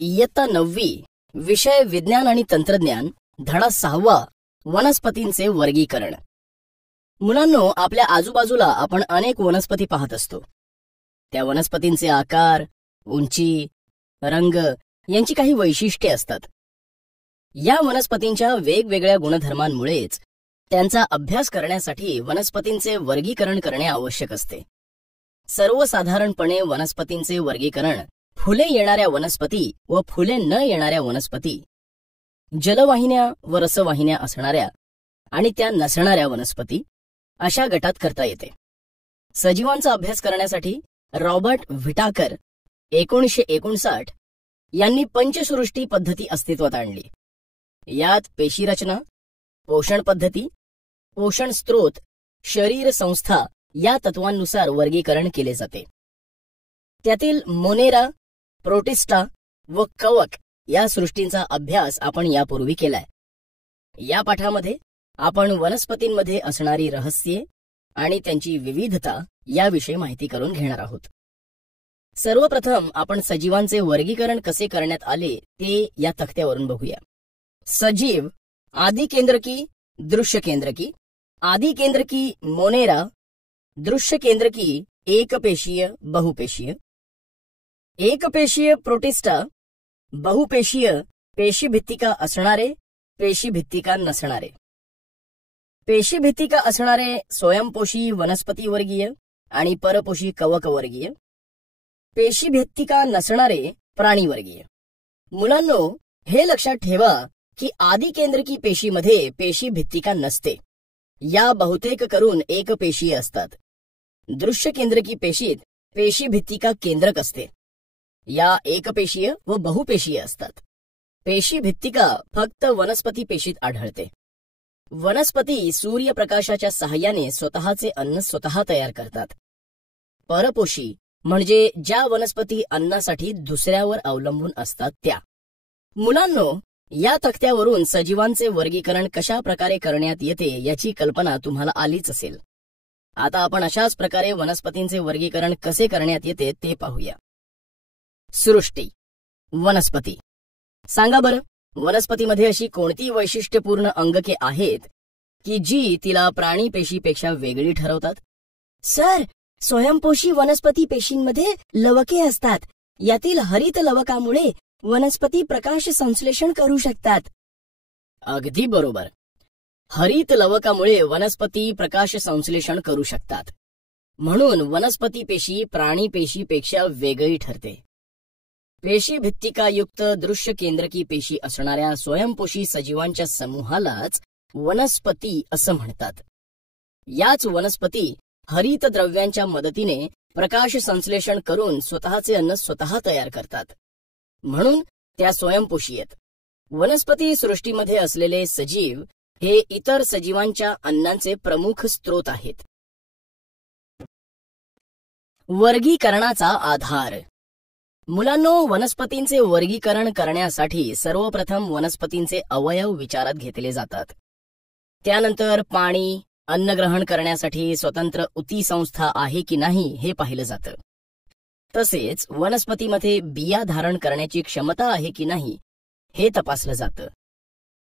इयत्ता 9वी, विषय विज्ञान आणि तंत्रज्ञान, धडा 6वा, वनस्पतींचे वर्गीकरण. मुलांनो, आपल्या आजूबाजूला आपण अनेक वनस्पती पाहत असतो. त्या वनस्पतींचे आकार, उंची, रंग यांची काही वैशिष्ट्ये असतात. या वनस्पतींच्या वेगवेगळ्या गुणधर्मांमुळेच त्यांचा अभ्यास करण्यासाठी वनस्पतींचे वर्गीकरण करणे आवश्यक असते. सर्वसाधारणपणे वनस्पतींचे वर्गीकरण फुले येणाऱ्या वनस्पती व फुले न येणाऱ्या वनस्पती, जलवाहिन्या व रसवाहिन्या असणाऱ्या आणि त्या नसणाऱ्या वनस्पती अशा गटात करता येते. सजीवांचा अभ्यास करण्यासाठी रॉबर्ट व्हिटाकर 1959 यांनी पंचसृष्टी पद्धती अस्तित्वात आणली. यात पेशीरचना, पोषण पद्धती, पोषण स्त्रोत, शरीर संस्था या तत्वांनुसार वर्गीकरण केले जाते. त्यातील मोनेरा, प्रोटिस्टा व कवक या सृष्टींचा अभ्यास आपण यापूर्वी केलाय. या पाठामध्ये आपण वनस्पतींमध्ये असणारी रहस्ये आणि त्यांची विविधता याविषयी माहिती करून घेणार आहोत. सर्वप्रथम आपण सजीवांचे वर्गीकरण कसे करण्यात आले ते या तक्त्यावरून बघूया. सजीव आदि केंद्रकी, दृश्य केंद्रकी. आदि केंद्रकी मोनेरा, दृश्य केंद्रकी एकपेशीय बहुपेशीय. एकपेशीय प्रोटिस्टा, बहुपेशीय पेशीभित्तिका असणारे, पेशीभित्तिका नसणारे. पेशीभित्तिका असणारे स्वयंपोषी वनस्पती वर्गीय आणि परपोषी कवक वर्गीय. पेशीभित्तिका नसणारे प्राणीवर्गीय. मुलांनो, हे लक्षात ठेवा की आदि केंद्रकी पेशीमध्ये पेशीभित्तिका नसते. या बहुतेक करून एकपेशीय असतात. दृश्य केंद्रकी पेशीत पेशीभित्तिका केंद्रक असते. या एकपेशीय व बहुपेशीय असतात. पेशीभित्तिका फक्त वनस्पती पेशीत आढळते. वनस्पती सूर्यप्रकाशाच्या सहाय्याने स्वतःचे अन्न स्वतः तयार करतात. परपोषी म्हणजे ज्या वनस्पती अन्नासाठी दुसऱ्यावर अवलंबून असतात त्या. मुलांनो, या तक्त्यावरून सजीवांचे वर्गीकरण कशा प्रकारे करण्यात येते याची कल्पना तुम्हाला आलीच असेल. आता आपण अशाच प्रकारे वनस्पतींचे वर्गीकरण कसे करण्यात येते ते पाहूया. सृष्टी, वनस्पती. सांगा बरं, वनस्पतीमध्ये अशी कोणती वैशिष्ट्यपूर्ण अंगके आहेत की जी तिला प्राणी पेशीपेक्षा वेगळी ठरवतात? सर, स्वयंपोषी वनस्पती पेशींमध्ये लवके असतात. यातील हरित लवकामुळे वनस्पती प्रकाश संश्लेषण करू शकतात. अगदी बरोबर. हरित लवकामुळे वनस्पती प्रकाश संश्लेषण करू शकतात. म्हणून वनस्पती पेशी प्राणी पेशीपेक्षा वेगळी ठरते. पेशीभित्तिकायुक्त दृश्य केंद्रकी पेशी असणाऱ्या स्वयंपोषी सजीवांच्या समूहालाच वनस्पती असं म्हणतात. याच वनस्पती हरित द्रव्यांच्या मदतीने प्रकाश संश्लेषण करून स्वतःचे अन्न स्वतः तयार करतात. म्हणून त्या स्वयंपोषी आहेत. वनस्पती सृष्टीमध्ये असलेले सजीव हे इतर सजीवांच्या अन्नाचे प्रमुख स्रोत आहेत. वर्गीकरणाचा आधार. मुलांनो, वनस्पतींचे वर्गीकरण करण्यासाठी सर्वप्रथम वनस्पतींचे अवयव विचारात घेतले जातात. त्यानंतर पाणी, अन्न ग्रहण करण्यासाठी स्वतंत्र उतीसंस्था आहे की नाही हे पाहिलं जातं. तसेच वनस्पतीमध्ये बिया धारण करण्याची क्षमता आहे की नाही हे तपासलं जातं.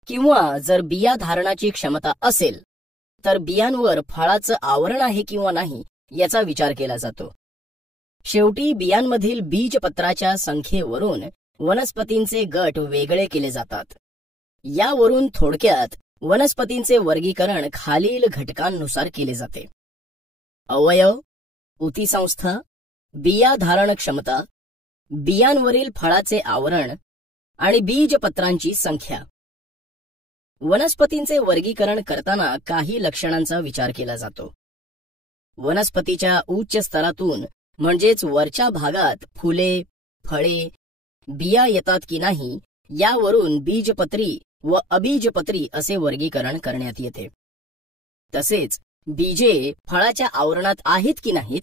किंवा जर बिया धारणाची क्षमता असेल तर बियांवर फळाचं आवरण आहे किंवा नाही याचा विचार केला जातो. शेवटी बियांमधील बीजपत्राच्या संख्येवरून वनस्पतींचे गट वेगळे केले जातात. यावरून थोडक्यात वनस्पतींचे वर्गीकरण खालील घटकांनुसार केले जाते. अवयव, उतीसंस्था, बिया धारण क्षमता, बियांवरील फळाचे आवरण आणि बीजपत्रांची संख्या. वनस्पतींचे वर्गीकरण करताना काही लक्षणांचा विचार केला जातो. वनस्पतीच्या उच्च स्तरातून म्हणजेच वरच्या भागात फुले, फळे, बिया येतात की नाही यावरून बीजपत्री व अबीजपत्री असे वर्गीकरण करण्यात येते. तसेच बीजे फळाच्या आवरणात आहेत की नाहीत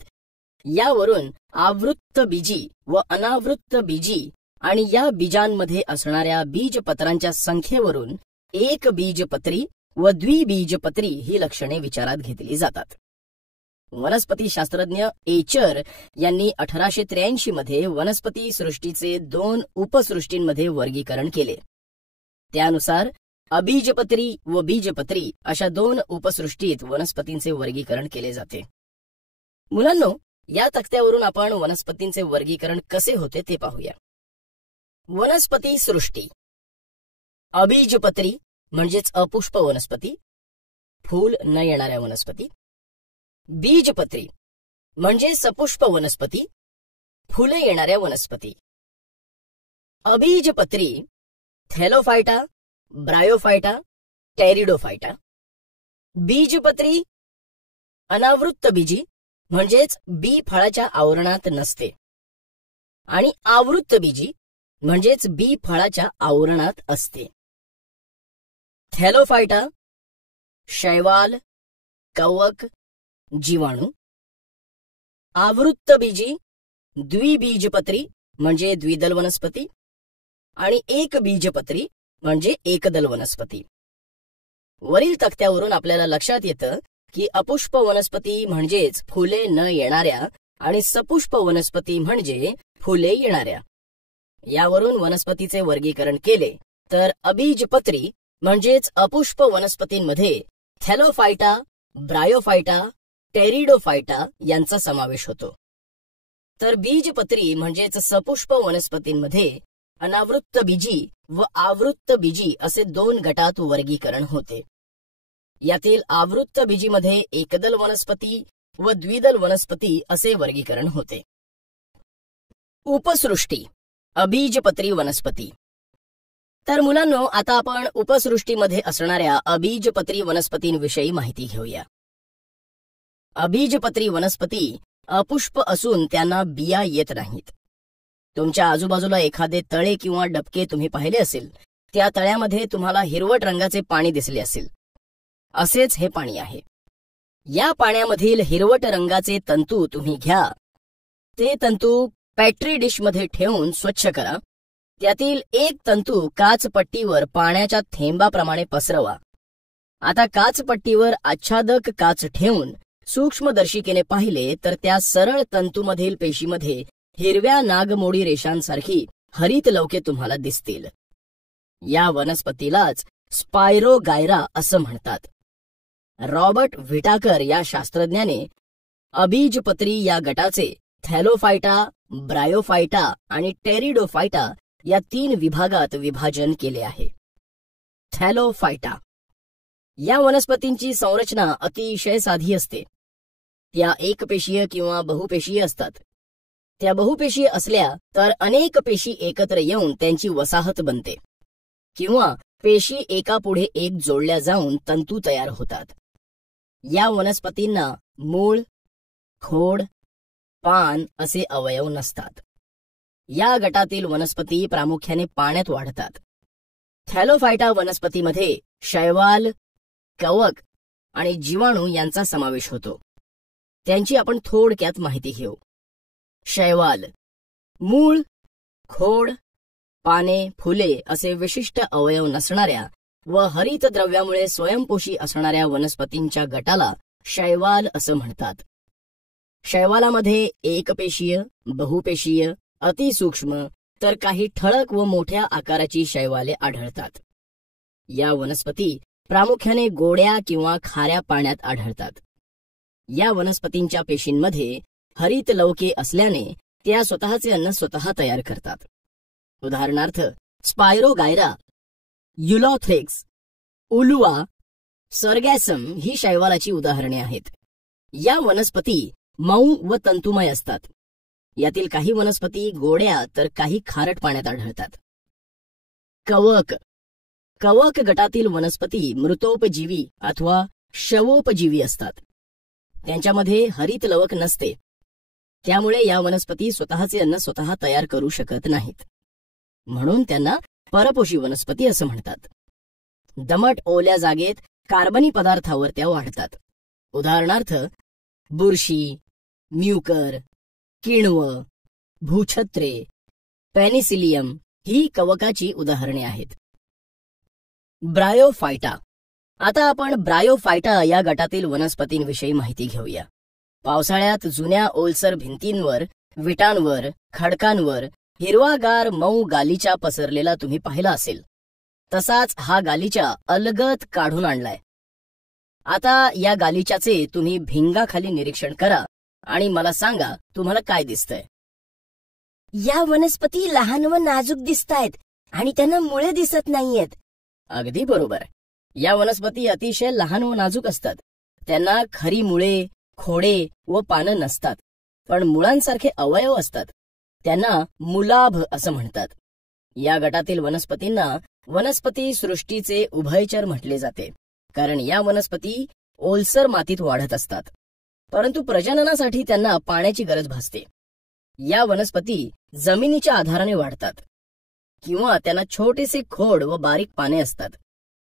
यावरून आवृत्त बीजी व अनावृत्त बीजी आणि या बीजांमध्ये असणाऱ्या बीजपत्रांच्या संख्येवरून एक बीजपत्री व द्विबीजपत्री ही लक्षणे विचारात घेतली जातात. वनस्पती शास्त्रज्ञ एचर यांनी 1883 मध्ये वनस्पती सृष्टीचे 2 उपसृष्टींमध्ये वर्गीकरण केले. त्यानुसार अबीजपत्री व बीजपत्री अशा 2 उपसृष्टीत वनस्पतींचे वर्गीकरण केले जाते. मुलांनो, या तक्त्यावरून आपण वनस्पतींचे वर्गीकरण कसे होते ते पाहूया. वनस्पती सृष्टी. अबीजपत्री म्हणजेच अपुष्प वनस्पती, फूल न येणाऱ्या वनस्पती. बीजपत्री म्हणजे सपुष्प वनस्पती, फुले येणाऱ्या वनस्पती. अबीजपत्री थॅलोफायटा, ब्रायोफायटा, टेरिडोफायटा. बीजपत्री अनावृत्त बीजी म्हणजेच बी फळाच्या आवरणात नसते, आणि आवृत्त बीजी म्हणजेच बी फळाच्या आवरणात असते. थॅलोफायटा शैवाल, कवक, जीवाणू. आवृत्त बीजी द्विबीजपत्री म्हणजे द्विदल वनस्पती, आणि एक बीजपत्री म्हणजे एकदल वनस्पती. वरील तक्त्यावरून आपल्याला लक्षात येतं की अपुष्प वनस्पती म्हणजेच फुले न येणाऱ्या आणि सपुष्प वनस्पती म्हणजे फुले येणाऱ्या. यावरून वनस्पतीचे वर्गीकरण केले तर अबीजपत्री म्हणजेच अपुष्प वनस्पतींमध्ये थॅलोफायटा, ब्रायोफायटा, टेरिडोफायटा यांचा समावेश होतो. तर बीजपत्री म्हणजेच सपुष्प वनस्पतींमध्ये अनावृत्त बीजी व आवृत्त बीजी असे 2 गटात वर्गीकरण होते. यातील आवृत्त बीजीमध्ये एकदल वनस्पती व द्विदल वनस्पती असे वर्गीकरण होते. उपसृष्टी. अबीजपत्री वनस्पती. तर मुलांनो, आता आपण उपसृष्टीमध्ये असणाऱ्या अबीजपत्री वनस्पतींविषयी माहिती घेऊया. अबीजपत्री वनस्पती अपुष्प असून त्यांना बिया येत नाहीत. तुमच्या आजूबाजूला एखादे तळे किंवा डबके तुम्ही पाहिले असेल. त्या तळ्यामध्ये तुम्हाला हिरवट रंगाचे पाणी दिसले असेल. असेच हे पाणी आहे. या पाण्यामधील हिरवट रंगाचे तंतू तुम्ही घ्या. ते तंतू पॅट्री डिशमध्ये ठेवून स्वच्छ करा. त्यातील एक तंतू काचपट्टीवर पाण्याच्या थेंबाप्रमाणे पसरवा. आता काचपट्टीवर आच्छादक काच ठेवून सूक्ष्मदर्शिकेने पाहिले तर त्या सरळ तंतूमधील पेशीमध्ये हिरव्या नागमोडी रेषांसारखी हरित लवके तुम्हाला दिसतील. या वनस्पतीलाच स्पायरोगायरा असं म्हणतात. रॉबर्ट व्हिटाकर या शास्त्रज्ञाने अबीजपत्री या गटाचे थॅलोफायटा, ब्रायोफायटा आणि टेरिडोफायटा या 3 विभागात विभाजन केले आहे. थॅलोफायटा. या वनस्पतींची संरचना अतिशय साधी असते. त्या एकपेशीय किंवा बहुपेशीय असतात. त्या बहुपेशीय असल्या तर अनेक पेशी एकत्र येऊन त्यांची वसाहत बनते, किंवा पेशी एकापुढे एक जोडल्या जाऊन तंतू तयार होतात. या वनस्पतींना मूळ, खोड, पान असे अवयव नसतात. या गटातील वनस्पती प्रामुख्याने पाण्यात वाढतात. थॅलोफायटा वनस्पतीमध्ये शैवाल, कवक आणि जीवाणू यांचा समावेश होतो. त्यांची आपण थोडक्यात माहिती घेऊ. शैवाल मूळ, खोड, पाने, फुले असे विशिष्ट अवयव नसणाऱ्या व हरित द्रव्यामुळे स्वयंपोषी असणाऱ्या वनस्पतींच्या गटाला शैवाल असं म्हणतात. शैवालामध्ये एकपेशीय, बहुपेशीय, अतिसूक्ष्म तर काही ठळक व मोठ्या आकाराची शैवाले आढळतात. या वनस्पती प्रामुख्याने गोड्या किंवा खाऱ्या पाण्यात आढळतात. या वनस्पतींच्या पेशींमध्ये हरित लवके असल्याने त्या स्वतःचे अन्न स्वतः तयार करतात. उदाहरणार्थ स्पायरोगायरा, युलॉथ्रेक्स, उलुआ, सर्गॅसम ही शैवालाची उदाहरणे आहेत. या वनस्पती मऊ व तंतुमय असतात. यातील काही वनस्पती गोड्या तर काही खारट पाण्यात आढळतात. कवक. कवक गटातील वनस्पती मृतोपजीवी अथवा शवोपजीवी असतात. त्यांच्यामध्ये हरित लवक नसते. त्यामुळे या वनस्पती स्वतःचे अन्न स्वतः तयार करू शकत नाहीत. म्हणून त्यांना परपोषी वनस्पती असं म्हणतात. दमट ओल्या जागेत कार्बनी पदार्थावर त्या वाढतात. उदाहरणार्थ बुरशी, म्युकर, किण्व, भूछत्रे, पेनिसिलियम ही कवकाची उदाहरणे आहेत. ब्रायोफायटा. आता आपण ब्रायोफायटा या गटातील वनस्पतींविषयी माहिती घेऊया. पावसाळ्यात जुन्या ओलसर भिंतींवर, विटांवर, खडकांवर हिरवागार मऊ गालिचा पसरलेला तुम्ही पाहिला असेल. तसाच हा गालिचा अलगद काढून आणलाय. आता या गालिच्याचे तुम्ही भिंगाखाली निरीक्षण करा आणि मला सांगा तुम्हाला काय दिसतंय. या वनस्पती लहान व नाजूक दिसतायत आणि त्यांना मुळे दिसत नाहीयेत. अगदी बरोबर. या वनस्पती अतिशय लहान व नाजूक असतात. त्यांना खरी मुळे, खोडे व पानं नसतात, पण मुळांसारखे अवयव असतात. त्यांना मुलाभ असं म्हणतात. या गटातील वनस्पतींना वनस्पती सृष्टीचे उभयचर म्हटले जाते, कारण या वनस्पती ओलसर मातीत वाढत असतात, परंतु प्रजननासाठी त्यांना पाण्याची गरज भासते. या वनस्पती जमिनीच्या आधाराने वाढतात किंवा त्यांना छोटेसे खोड व बारीक पाने असतात.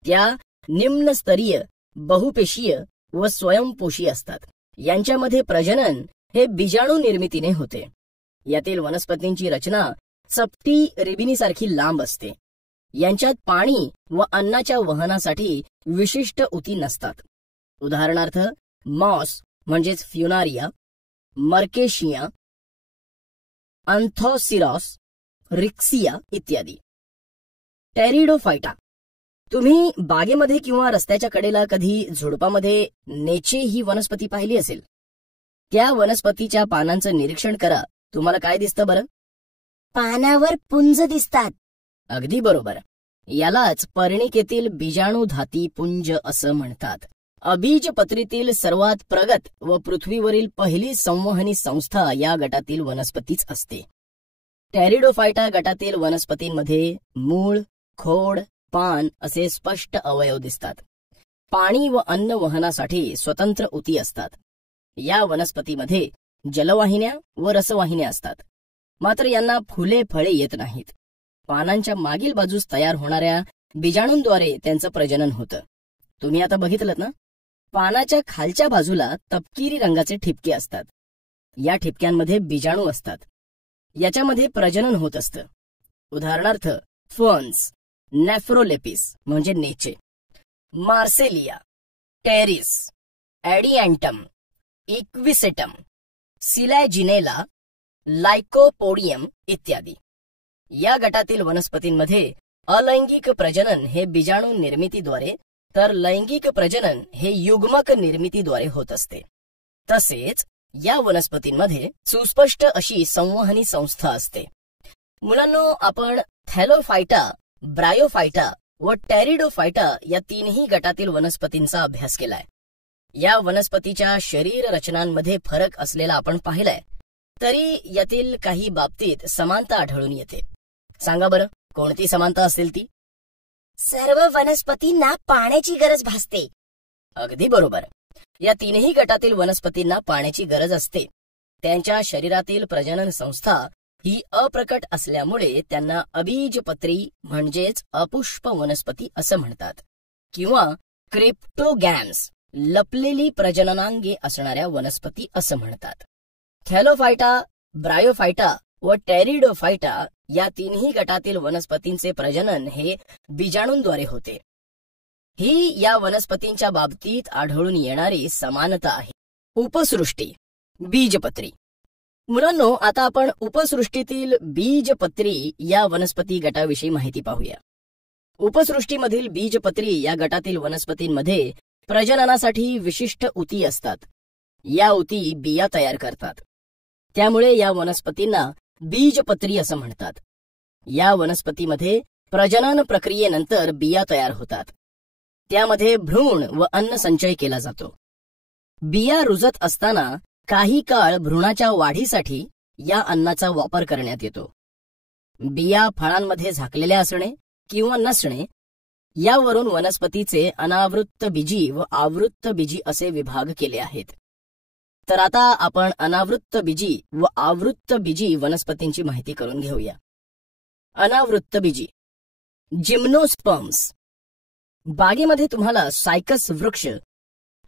त्या निम्नस्तरीय, बहुपेशीय व स्वयंपोषी असतात. यांच्यामध्ये प्रजनन हे बीजाणू निर्मितीने होते. यातील वनस्पतींची रचना चपटी रिबिनीसारखी लांब असते. यांच्यात पाणी व अन्नाच्या वहनासाठी विशिष्ट उती नसतात. उदाहरणार्थ मॉस म्हणजेच फ्युनारिया, मर्केशिया, अँथोसिरॉस, रिक्सिया इत्यादी. टेरिडोफायटा. तुम्ही बागेमध्ये किंवा रस्त्याच्या कडेला कधी झुडपामध्ये नेचे ही वनस्पती पाहिली असेल. त्या वनस्पतीच्या पानांचं निरीक्षण करा. तुम्हाला काय दिसतं बरं? पानावर पुंज दिसतात. अगदी बरोबर. यालाच पर्णिकेतील बीजाणुधाती पुंज असं म्हणतात. अबीजपत्रीतील सर्वात प्रगत व पृथ्वीवरील पहिली संवहनी संस्था या गटातील वनस्पतीच असते. टेरिडोफायटा गटातील वनस्पतींमध्ये मूळ, खोड, पान असे स्पष्ट अवयव दिसतात. पाणी व अन्न वहनासाठी स्वतंत्र उती असतात. या वनस्पतीमध्ये जलवाहिन्या व रसवाहिन्या असतात, मात्र यांना फुले फळे येत नाहीत. पानांच्या मागील बाजूस तयार होणाऱ्या बीजाणूंद्वारे त्यांचं प्रजनन होतं. तुम्ही आता बघितलं ना, पानाच्या खालच्या बाजूला तपकिरी रंगाचे ठिपके असतात. या ठिपक्यांमध्ये बीजाणू असतात. याच्यामध्ये प्रजनन होत असतं. उदाहरणार्थ फर्न्स, नेफ्रोलेपिस म्हणजे नेचे, मार्सेलिया, टेरिस, ॲडिॲन्टम, इक्विसेटम, सिलॅजिनेला, लायकोपोडियम इत्यादी. या गटातील वनस्पतींमध्ये अलैंगिक प्रजनन हे बीजाणू निर्मितीद्वारे तर लैंगिक प्रजनन हे युग्मक निर्मितीद्वारे होत असते. तसेच या वनस्पतींमध्ये सुस्पष्ट अशी संवहनी संस्था असते. मुलांनो, आपण थॅलोफायटा, ब्रायोफायटा व टेरिडोफायटा या तीनही गटातील वनस्पतींचा अभ्यास केलाय. या वनस्पतीच्या शरीर रचनांमध्ये फरक असलेला आपण पाहिलाय, तरी यातील काही बाबतीत समानता आढळून येते. सांगा बरं, कोणती समानता असेल ती? सर्व वनस्पतींना पाण्याची गरज भासते. अगदी बरोबर. या तीनही गटातील वनस्पतींना पाण्याची गरज असते. त्यांच्या शरीरातील प्रजनन संस्था ही अप्रकट असल्यामुळे त्यांना अबीजपत्री म्हणजेच अपुष्प वनस्पती असं म्हणतात, किंवा क्रिप्टोगॅम्स लपलेली प्रजननांगे असणाऱ्या वनस्पती असं म्हणतात. थॅलोफायटा, ब्रायोफायटा व टेरिडोफायटा या तीनही गटातील वनस्पतींचे प्रजनन हे बीजाणूंद्वारे होते. ही या वनस्पतींच्या बाबतीत आढळून येणारी समानता आहे. उपसृष्टी, बीजपत्री. मुलांनो, आता आपण उपसृष्टीतील बीजपत्री या वनस्पती गटाविषयी माहिती पाहूया. उपसृष्टीमधील बीजपत्री या गटातील वनस्पतींमध्ये प्रजननासाठी विशिष्ट उती असतात. या उती बिया तयार करतात. त्यामुळे या वनस्पतींना बीजपत्री असं म्हणतात. या वनस्पतीमध्ये प्रजनन प्रक्रियेनंतर बिया तयार होतात. त्यामध्ये भ्रूण व अन्न संचय केला जातो. बिया रुजत असताना काही काळ भ्रूणाच्या वाढीसाठी या अन्नाचा वापर करण्यात येतो. बिया फळांमध्ये झाकलेल्या असणे किंवा नसणे यावरून वनस्पतीचे अनावृत्त बीजी व आवृत्त बीजी असे विभाग केले आहेत. तर आता आपण अनावृत्त बीजी व आवृत्त बीजी वनस्पतींची माहिती करून घेऊया. अनावृत्त बीजी, जिम्नोस्पर्म्स. बागेमध्ये तुम्हाला सायकस वृक्ष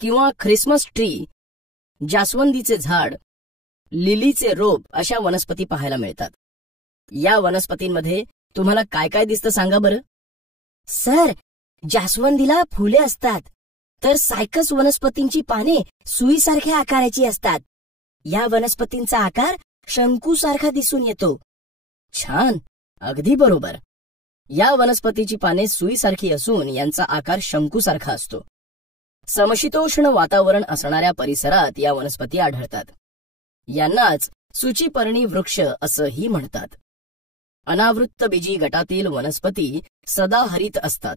किंवा ख्रिसमस ट्री, जास्वंदीचे झाड, लिलीचे रोप अशा वनस्पती पाहायला मिळतात. या वनस्पतींमध्ये तुम्हाला काय काय दिसतं सांगा बरं? सर, जास्वंदीला फुले असतात. तर सायकस वनस्पतींची पाने सुईसारख्या आकाराची असतात. या वनस्पतींचा आकार शंकूसारखा दिसून येतो. छान, अगदी बरोबर. या वनस्पतीची पाने सुईसारखी असून यांचा आकार शंकूसारखा असतो. समशीतोष्ण वातावरण असणाऱ्या परिसरात या वनस्पती आढळतात. यांनाच सूचीपर्णी वृक्ष असंही म्हणतात. अनावृत्तबीजी गटातील वनस्पती सदाहरित असतात,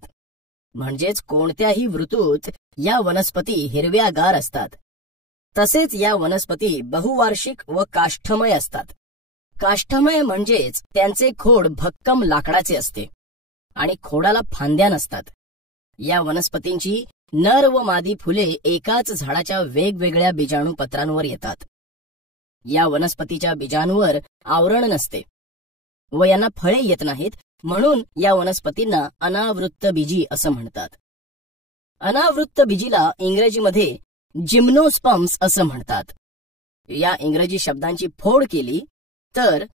म्हणजेच कोणत्याही ऋतूत या वनस्पती हिरव्यागार असतात. तसेच या वनस्पती बहुवार्षिक व काष्ठमय असतात. काष्ठमय म्हणजेच त्यांचे खोड भक्कम लाकडाचे असते आणि खोडाला फांद्या नसतात. या वनस्पतींची नर व मादी फुले एकाच झाडाच्या वेगवेगळ्या बीजाणूपत्रांवर येतात. या वनस्पतीच्या बीजांवर आवरण नसते व यांना फळे येत नाहीत, म्हणून या वनस्पतींना अनावृत्तबीजी असं म्हणतात. अनावृत्तबीजीला इंग्रजीमध्ये जिम्नोस्पर्म्स असं म्हणतात. या इंग्रजी शब्दांची फोड केली तर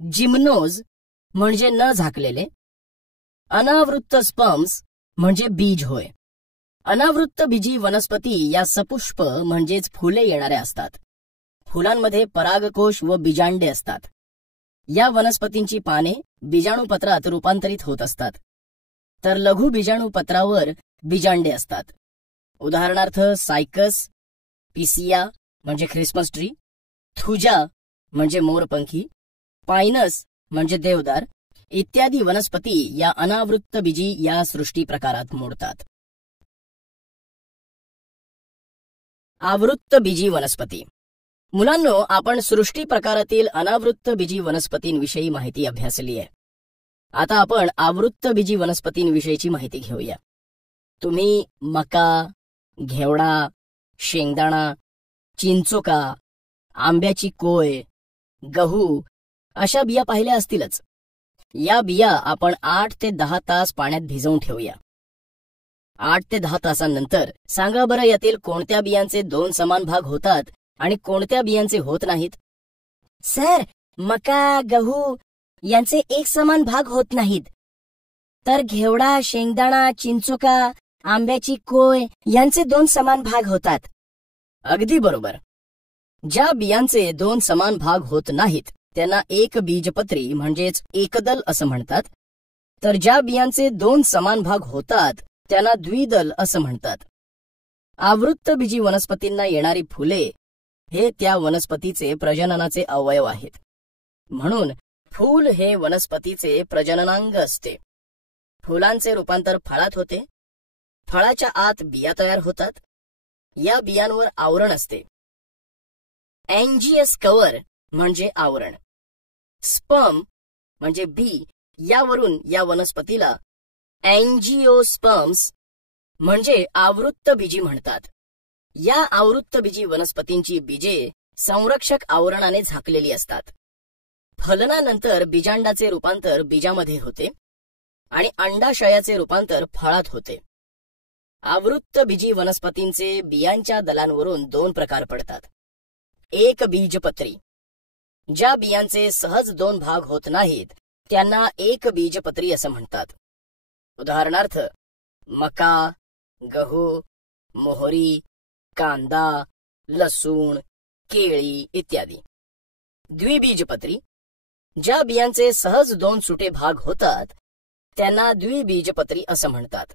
जिम्नोज म्हणजे न झाकलेले, अनावृत्त स्पर्म्स म्हणजे बीज होय. अनावृत्तबीजी वनस्पती या सपुष्प म्हणजेच फुले येणाऱ्या असतात. फुलांमध्ये परागकोश व बीजांडे असतात. या वनस्पतींची पाने बीजाणूपत्रात रूपांतरित होत असतात, तर लघु बीजाणूपत्रावर बीजांडे असतात. उदाहरणार्थ सायकस, पिसिया म्हणजे ख्रिसमस ट्री, थुजा म्हणजे मोरपंखी, पायनस म्हणजे देवदार इत्यादी वनस्पती या अनावृत्तबीजी या सृष्टी प्रकारात मोडतात. आवृत्तबीजी वनस्पती. मुलांनो, आपण सृष्टी प्रकारातील अनावृत्तबीजी वनस्पतींविषयी माहिती अभ्यासली आहे. आता आपण आवृत्तबीजी वनस्पतींविषयीची माहिती घेऊया. तुम्ही मका, घेवडा, शेंगदाणा, चिंचोका, आंब्याची कोय, गहू अशा बिया पाहिल्या असतीलच. या बिया आपण 8 ते 10 तास पाण्यात भिजवून ठेवूया. 8 ते 10 तासांनंतर सांगा बरं, यातील कोणत्या बियांचे 2 समान भाग होतात आणि कोणत्या बियांचे होत नाहीत? सर, मका, गहू यांचे एक समान भाग होत नाहीत, तर घेवडा, शेंगदाणा, चिंचोका, आंब्याची कोय यांचे 2 समान भाग होतात. अगदी बरोबर. ज्या बियांचे 2 समान भाग होत नाहीत त्यांना एक बीजपत्री म्हणजेच एकदल असं म्हणतात, तर ज्या बियांचे 2 समान भाग होतात त्यांना द्विदल असं म्हणतात. आवृत्तबीजी वनस्पतींना येणारी फुले हे त्या वनस्पतीचे प्रजननाचे अवयव आहेत. म्हणून फूल हे वनस्पतीचे प्रजननांग असते. फुलांचे रूपांतर फळात होते. फळाच्या आत बिया तयार होतात. या बियांवर आवरण असते. एंजियस कव्हर म्हणजे आवरण. स्पर्म म्हणजे बी, यावरून या वनस्पतीला एंजिओस्पर्म्स म्हणजे आवृत्तबीजी म्हणतात. या आवृत्तबीजी वनस्पतींची बीजे संरक्षक आवरणाने झाकलेली असतात. फलनानंतर बीजांडाचे रूपांतर बीजामध्ये होते आणि अंडाशयाचे रूपांतर फळात होते. आवृत्तबीजी वनस्पतींचे बियांच्या दलांवरून 2 प्रकार पडतात. एक बीजपत्री. ज्या बियांचे सहज 2 भाग होत नाहीत त्यांना एक बीजपत्री असं म्हणतात. उदाहरणार्थ मका, गहू, मोहरी, कांदा, लसूण, केळी इत्यादी. द्विबीजपत्री. ज्या बियांचे सहज 2 सुटे भाग होतात त्यांना द्विबीजपत्री असं म्हणतात.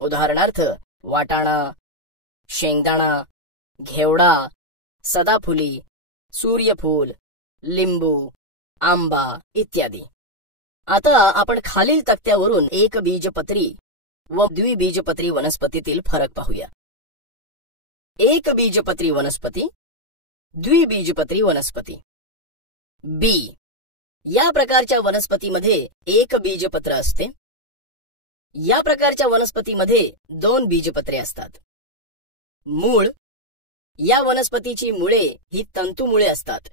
उदाहरणार्थ वाटाणा, शेंगदाणा, घेवडा, सदाफुली, सूर्यफूल, लिंबू, आंबा इत्यादी. आता आपण खालील तक्त्यावरून एक बीजपत्री व द्विबीजपत्री वनस्पतीतील फरक पाहूया. एक बीजपत्री वनस्पती, द्विबीजपत्री वनस्पती. बी. या प्रकारच्या वनस्पतीमध्ये एक बीजपत्र असते. या प्रकारच्या वनस्पतीमध्ये 2 बीजपत्रे असतात. मूळ. या वनस्पतीची मुळे ही तंतुमुळे असतात.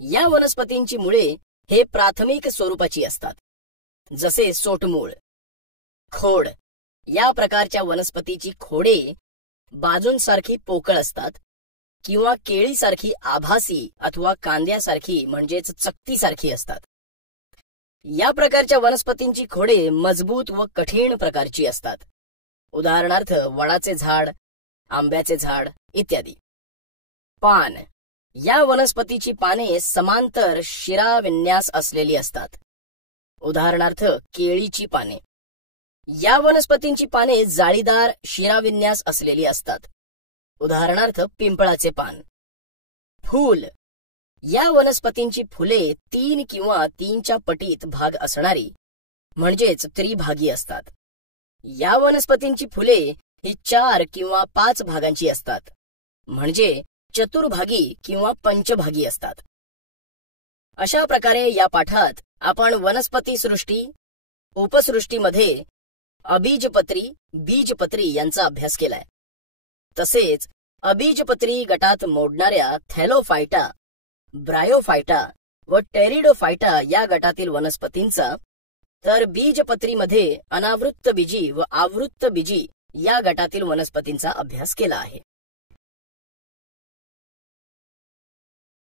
या वनस्पतींची मुळे हे प्राथमिक स्वरूपाची असतात, जसे सोटमूळ. खोड. या प्रकारच्या वनस्पतीची खोडे बाजूंसारखी पोकळ असतात किंवा केळीसारखी आभासी अथवा कांद्यासारखी म्हणजेच चकतीसारखी असतात. या प्रकारच्या वनस्पतींची खोडे मजबूत व कठीण प्रकारची असतात. उदाहरणार्थ वडाचे झाड, आंब्याचे झाड इत्यादी. पान. या वनस्पतीची पाने समांतर शिराविन्यास असलेली असतात. उदाहरणार्थ केळीची पाने. या वनस्पतींची पाने जाळीदार शिराविन्यास असलेली असतात. उदाहरणार्थ पिंपळाचे पान. फूल. या वनस्पतींची फुले 3 किंवा 3च्या पटीत भाग असणारी म्हणजेच त्रिभागी असतात. या वनस्पतींची फुले ही 4 किंवा 5 भागांची असतात म्हणजे चतुर्भागी किंवा पंचभागी असतात. अशा प्रकारे या पाठात आपण वनस्पती सृष्टी, उपसृष्टीमध्ये अबीजपत्री, बीजपत्री यांचा अभ्यास केलाय. तसेच अबीजपत्री गटात मोडणाऱ्या थॅलोफायटा, ब्रायोफायटा व टेरिडोफायटा या गटातील वनस्पतींचा, तर बीजपत्रीमध्ये अनावृत्त बीजी व आवृत्त बीजी या गटातील वनस्पतींचा अभ्यास केला आहे.